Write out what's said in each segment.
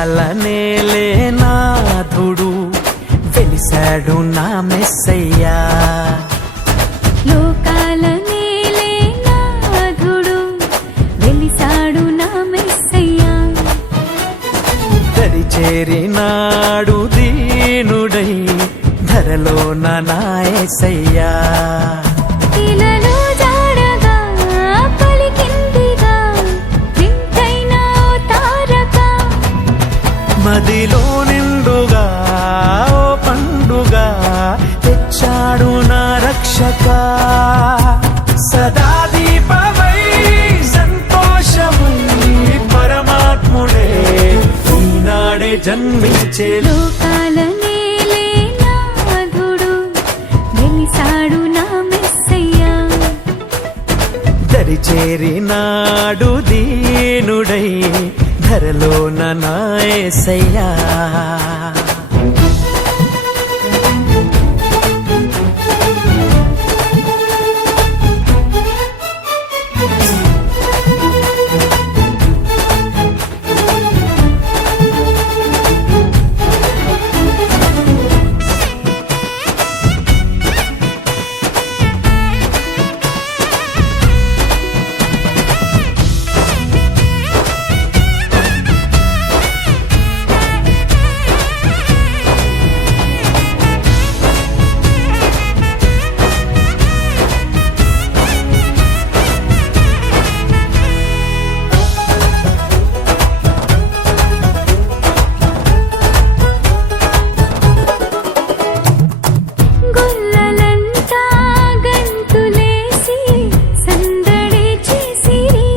లోకాల నేలే నాథుడు వెలిసాడు నా మెస్సయ్యా. లోకాల నేలే నాథుడు వెలిసాడు నా మెస్సయ్యా. దరి చేరినాడు దీనుడై ధరలోన నా యేసయ్యా. ఇలలో జాడగా పలికిందిగా వింతైన ఓ తారక, మదిలో నిండుగా ఓ పండుగా తెచ్చాడు నా రక్షక. సదా దీపమై సంతోషమై పరమాత్ముడే ఈనాడే జన్మించే. లోకాల నేలే నాథుడు వెలిసాడు నా మెస్సయ్యా. దరి చేరినాడు దీనుడై ధరలోన నా యేసయ్యా. గొల్లలంతా గంతులేసి సందడి చేసిరి.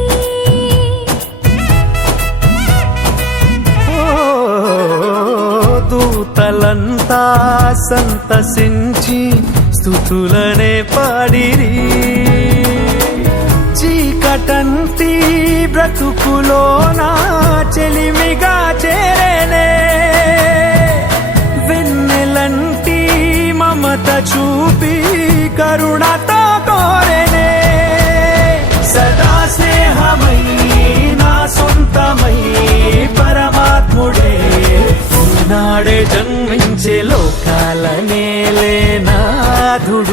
ఓ దూతలంతా సంతసించి స్తుతులనే పాడిరి. చీకటంటి బ్రతుకులోన చెలిమిగా చేరేనే వెన్నెలంటి మమత చూపి కరుణతో కోరేనే. సదా స్నేహమై నా సొంతమై పరమాత్ముడే నాడే జన్మించే. లోకాల నేలే నాథుడు